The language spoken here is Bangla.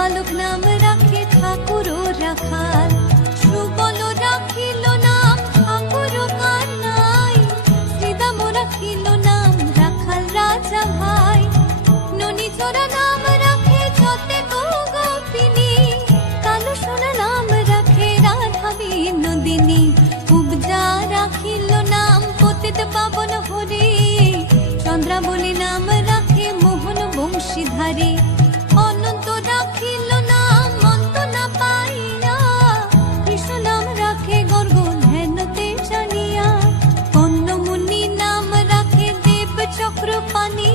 বালক নাম রাখে ঠাকুর রাখাল, সুবল রাখিল নাম ঠাকুর কানাই, শ্রীদাম রাখিল নাম রাখাল রাজা ভাই, ননীচরা নাম রাখে যতে গোপিনী, কালো সোনা নাম রাখে রাধা বিনোদিনী, উপজা রাখিল নাম পতিত পাবন হরি, চন্দ্রাবলী নাম রাখে মোহন বংশীধারী, অনন্ত রাখিল নাম অন্ত না পাইয়া, কৃষ্ণ নাম রাখে গর্গ ধ্যানতে জানিয়া, কন্যমুনি নাম রাখে দেব চক্র পানি,